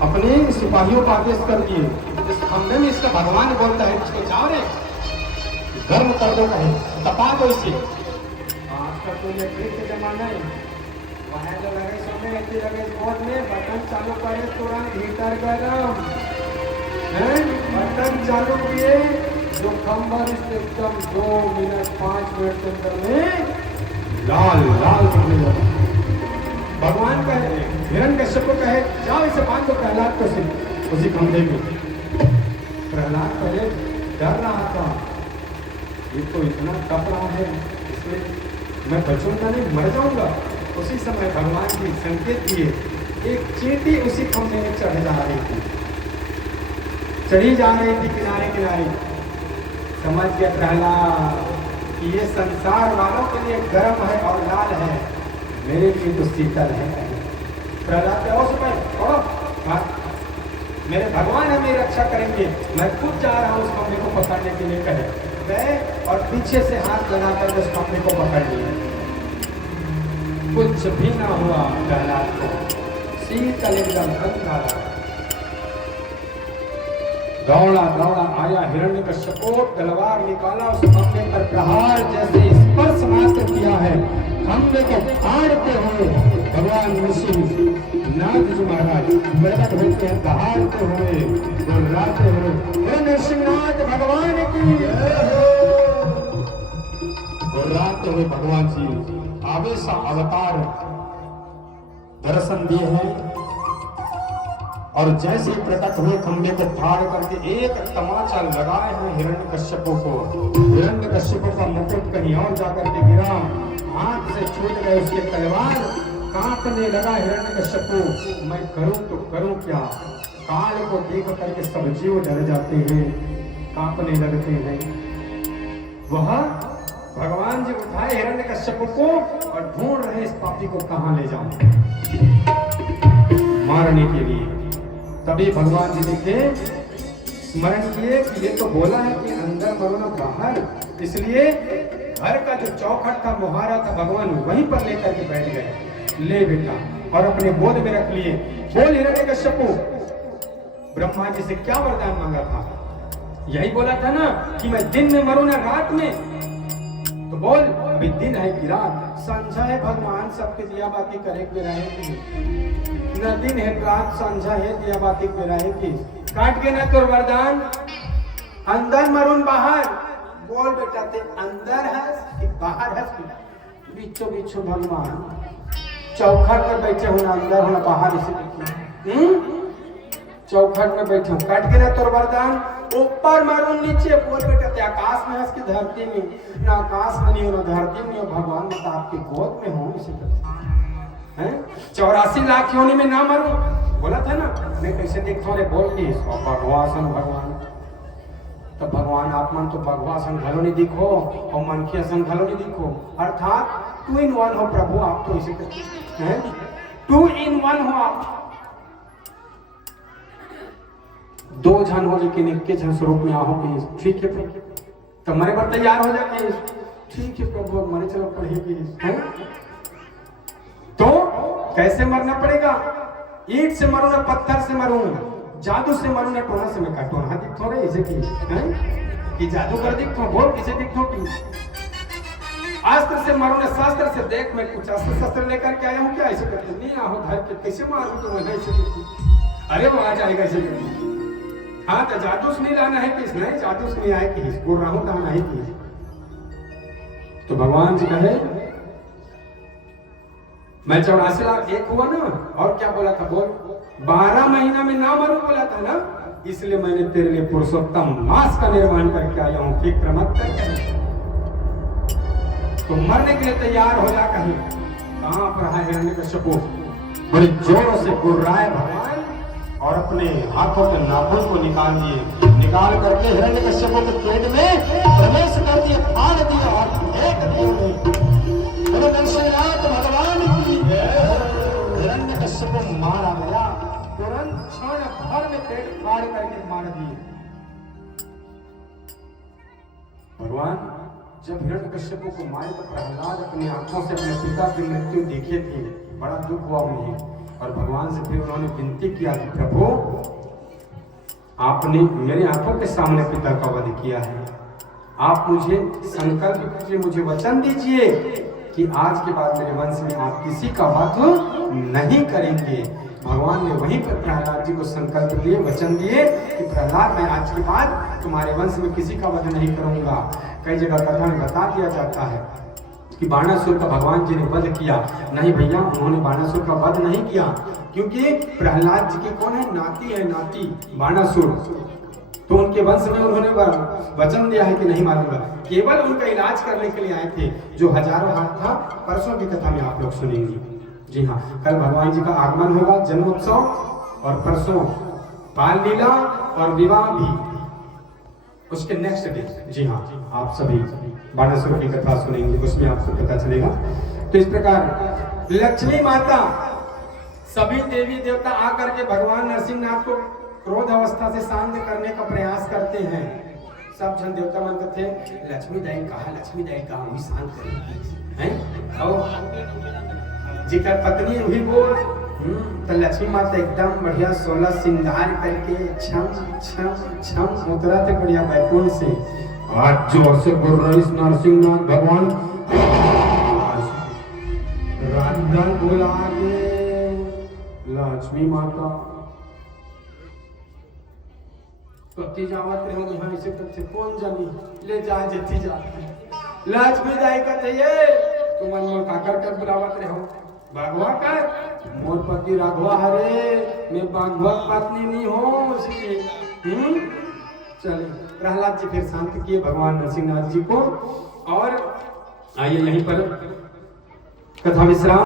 अपने सिपाहियों को आदेश कर दिए, इस खंभे में इसका भगवान बोलता है इसको जाओ रे गर्म कर दो, कहे तपा दो इसे। आजकल तो इलेक्ट्रिक के जमाना है, वहाँ जो लगे सोने इतनी लगे फोन में बटन चालू करे तुरंत हीटर गरम है, बटन चालू किए जो खंभा एकदम 2 मिनट 5 मिनट के अंदर में लाल लाल दिखने लगा। भगवान कहे हिरण्यकश्यप को कहे जाओ इसे बांध दो प्रहलाद को उसी खंभे में। प्रहलाद पहले डर रहा था, ये तो इतना तप रहा है इसमें मैं बचूंगा नहीं, मर जाऊंगा। उसी समय भगवान की संकेत दिए, एक चींटी उसी खंभे में चढ़ जा रही थी, चढ़ी जा रही थी किनारे किनारे। समझ गया प्रहलाद कि ये संसार वालों के लिए गर्म है और लाल है, मेरे लिए तो शीतल है। प्रहलाद के और समय मेरे भगवान हमें रक्षा करेंगे, मैं खुद जा रहा हूँ उस खंभे को पकड़ने के लिए, कहे गए और पीछे से हाथ लगाकर उस खंभे को पकड़ लिया। कुछ भी ना हुआ प्रहलाद को, शीतल एकदम ठंडा। दौड़ा दौड़ा आया हिरण्यकश्यप, तलवार निकाला, उस खंभे पर प्रहार जैसे स्पर्श मात्र किया है, खंभे को फाड़ते हुए भगवान ऋषि नाथ जी महाराज प्रकट होते हैं, दहाड़ते हुए गुर्राते हुए नृसिंहनाथ भगवान की गुर्राते हुए भगवान जी आवेशा अवतार दर्शन दिए हैं। और जैसे प्रकट हुए खंभे को फाड़ करके एक तमाचा लगाए हैं हिरण्यकश्यपों को। हिरण्यकश्यपों का मुकुट कहीं और जाकर के गिरा, हाथ से छूट गए उसके तलवार, कांपने लगा हिरण्यकश्यप। मैं करूं तो करूं क्या, काल को देख करके सब जीव डर जाते हैं, कांपने लगते हैं। वह भगवान जी उठाए हिरण्यकश्यप को और ढूंढ रहे इस पापी को कहां ले जाऊं मारने के लिए। तभी भगवान जी देखे, स्मरण किए कि ये तो बोला है कि अंदर मरो न बाहर, इसलिए घर का जो चौखट था, मुहारा था, भगवान वहीं पर लेकर के बैठ गए। ले बेटा, और अपने गोद में रख लिए। बोल हिरण्यकश्यप, ब्रह्मा जी से क्या वरदान मांगा था? यही बोला था ना कि मैं दिन में मरूं ना रात में। तो बोल, अभी दिन है कि रात? संझा है भगवान, सबके दिया बाती करे के रहेगी, न दिन है रात संझा है दिया बाती पे रहेगी। काट के ना तोर वरदान, अंदर मरून बाहर। बोल बेटा, ते अंदर है कि बाहर है? बीचों बीचों भगवान चौखट में बैठे हो, ना अंदर हो ना बाहर, इसे चौखट में बैठे हो। काट के ना तोर वरदान, ऊपर मरून नीचे। बोल बेटा, ते आकाश में है कि धरती में? ना आकाश में नहीं हो ना धरती में हो भगवान, मैं तो आपकी गोद में हूँ। इसे 84 लाख योनि में ना मरूं, बोला था ना। मैं कैसे देखता हूँ रे, बोल के भगवासन भगवान। तो भगवान आप मन तो भगवासन घलो नहीं दिखो और मनखी असन घलो नहीं दिखो, अर्थात 2 in 1 हो प्रभु आप। तो इसे हैं 2 in 1 हो आप। 2 जन हो लेकिन एक के जन स्वरूप में आओ। ठीक है प्रभु, तो मरे पर तैयार हो जाके। ठीक है प्रभु, मरे चलो पढ़ेगी। तो कैसे मरना पड़ेगा? ईंट से मरूं ना पत्थर से मरूं, जादू से मरूं ना टोना से। मैं का टोना दिखो रे इसे कि जादू कर दिखो? बोल किसे दिखो कि अस्त्र से मरूं ना शास्त्र से? देख मैं कुछ अस्त्र शस्त्र लेकर के आया हूं क्या? ऐसे करते नहीं आहो धर के कैसे मारूं तो मैं ऐसे दिखूं? अरे वो आ जाएगा ऐसे। हाँ तो जादू से नहीं लाना है कि नहीं, जादू से नहीं आए कि बोल रहा हूं तो नहीं की। तो भगवान जी कहे मैं 84 लाख एक हुआ ना, और क्या बोला था? बोल 12 महीना में ना मरूं बोला था ना, इसलिए मैंने तेरे लिए पुरुषोत्तम मास का निर्माण करके आया हूं। फिक्र मत कर, तो मरने के लिए तैयार हो जा। कहीं कहां पर है हिरण्यकश्यप? बड़े जोरों से गुर्राए भगवान और अपने हाथों के नाखून को निकाल दिए। निकाल करके हिरण्यकश्यप के पेट में प्रवेश कर दिए, फाड़ दिया और फेंक दिए। नरसिंहनाथ भगवान की हिरण्यकश्यप को मारा गया, तुरंत क्षण भर में पेट फाड़ करके मार दिए। भगवान जब हिरण्यकश्यप को मारे तो प्रहलाद अपनी आंखों से अपने पिता की मृत्यु देखे थे, बड़ा दुख हुआ उन्हें। और भगवान से फिर उन्होंने विनती किया कि प्रभु आपने मेरे आंखों के सामने पिता का वध किया है, आप मुझे संकल्प कीजिए, मुझे वचन दीजिए कि आज के बाद मेरे वंश में आप किसी का वध नहीं करेंगे। भगवान ने वहीं पर प्रहलाद जी को संकल्प दिए, वचन दिए कि प्रहलाद मैं आज के बाद तुम्हारे वंश में किसी का वध नहीं करूंगा। कई जगह कथा में बता दिया जाता है कि बाणासुर का भगवान जी ने वध किया। नहीं भैया, उन्होंने बाणासुर का वध नहीं किया, क्योंकि प्रहलाद जी के कौन है, नाती है, नाती बाणासुर। तो उनके वंश में उन्होंने वचन दिया है कि नहीं मारूंगा। केवल उनका इलाज करने के लिए आए थे। जो हजारों हाथ था, परसों की कथा में आप लोग सुनेंगे। जी हाँ, कल भगवान जी का आगमन होगा, जन्मोत्सव, और परसों बाल लीला और विवाह भी उसके नेक्स्ट डे। जी हाँ, आप सभी बाणासुर की कथा सुनेंगे, उसमें आपको पता चलेगा। तो इस प्रकार लक्ष्मी माता, सभी देवी देवता आकर के भगवान नरसिंहनाथ को क्रोध अवस्था से शांत करने का प्रयास करते हैं। सब जन देवता मन कहते हैं लक्ष्मी दाई कहा, लक्ष्मी दाई कहा, वही शांत करेगी हैं। और जिकर पत्नी वही बोल, तो लक्ष्मी माता एकदम बढ़िया 16 श्रृंगार करके छम छम छम उतरा थे बढ़िया बैकुंठ से। आज जोर से बोल रही नरसिंहनाथ भगवान राजधान बोला के लक्ष्मी माता कति जावत रहे हो यहाँ ऐसे करते कौन जानी ले जा जती जाते लक्ष्मी दाई कहते ये तुम मोर काकर कर बुलावत रहे हो, बागवा कर मोर पति राघवा हरे, मैं बागवा पत्नी नहीं हो उसकी। चले प्रहलाद जी फिर शांत किए भगवान नरसिंहनाथ जी को। और आइए यहीं पर कथा विश्राम।